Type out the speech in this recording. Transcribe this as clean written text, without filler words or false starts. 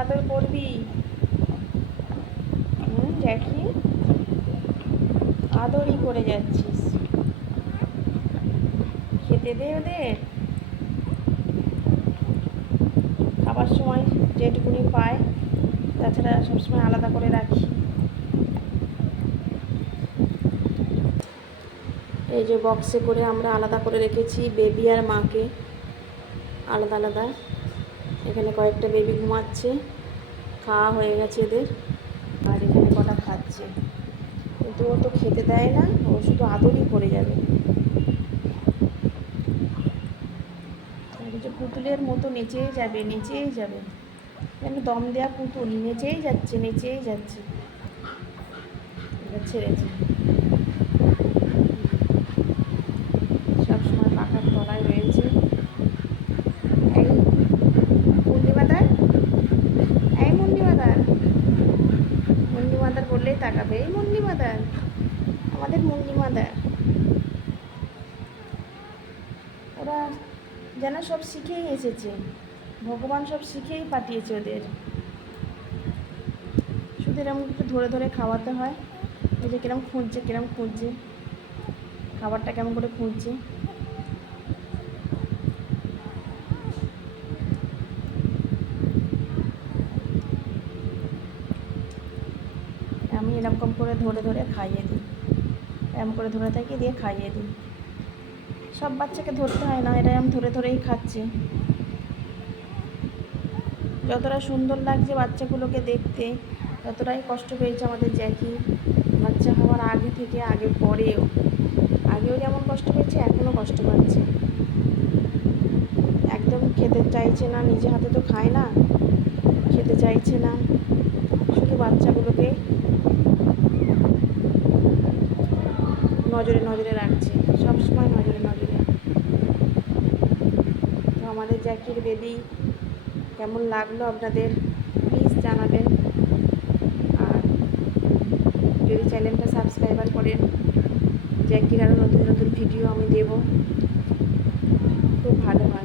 আদর করবি? জ্যাকি, আদরই করে যাচ্ছিস। খেতে দে ওদের। খাবার সময় যেটুকুনি পায়, তাছাড়া সবসময় আলাদা করে রাখি। এই যে বক্সে করে আমরা আলাদা করে রেখেছি বেবি আর মাকে, আলাদা আলাদা। এখানে কয়েকটা বেবি ঘুমাচ্ছে, খাওয়া হয়ে গেছে এদের, আর এখানে কটা খাচ্ছে। কিন্তু ও তো খেতে দেয় না, ও শুধু আদরই করে যাবে। যে পুতুলের মতো নেচেই যাবে, নেচেই যাবে, যেন দম দেওয়া পুতুল, নেচেই যাচ্ছে, নেচেই যাচ্ছে। এবার ছেড়েছে, সবসময় পাখার তলায় রয়েছে। এই মুন্ডিমাদার, এই মুন্ডিমাদার, মুন্ডিমাদার বললেই তাকাবে। এই মুন্ডিমাদার, আমাদের মুন্ডিমাদার। ওরা যেন সব শিখেই এসেছে, ভগবান সব শিখেই পাঠিয়েছে ওদের। শুধু এরকম একটু ধরে ধরে খাওয়াতে হয়। এই যে কিরম খুঁজছে, কিরম খুঁজছে, খাবারটা কেমন করে খুঁজছে। আমি এরকম করে ধরে ধরে খাইয়ে দিই, এরকম করে ধরে থাকি, দিয়ে খাইয়ে দিই। সব বাচ্চাকে ধরতে হয় না, এটা আমি ধরে ধরেই খাচ্ছি। যতটা সুন্দর লাগছে বাচ্চাগুলোকে দেখতে, ততটাই কষ্ট পেয়েছে আমাদের জ্যাকি। বাচ্চা হওয়ার আগে থেকে, আগে পরেও, আগেও যেমন কষ্ট পেয়েছে, এখনও কষ্ট পাচ্ছে। একদম খেতে চাইছে না, নিজে হাতে তো খায় না, খেতে চাইছে না, শুধু বাচ্চাগুলোকে নজরে নজরে রাখছে, সবসময় নজরে নজরে। তো আমাদের জ্যাকির বেবি কেমন লাগলো আপনাদের প্লিজ জানাবেন। আর যদি চ্যানেলটা সাবস্ক্রাইবার করেন, জ্যাকির আরও নতুন নতুন ভিডিও আমি দেব, খুব ভালো হয়।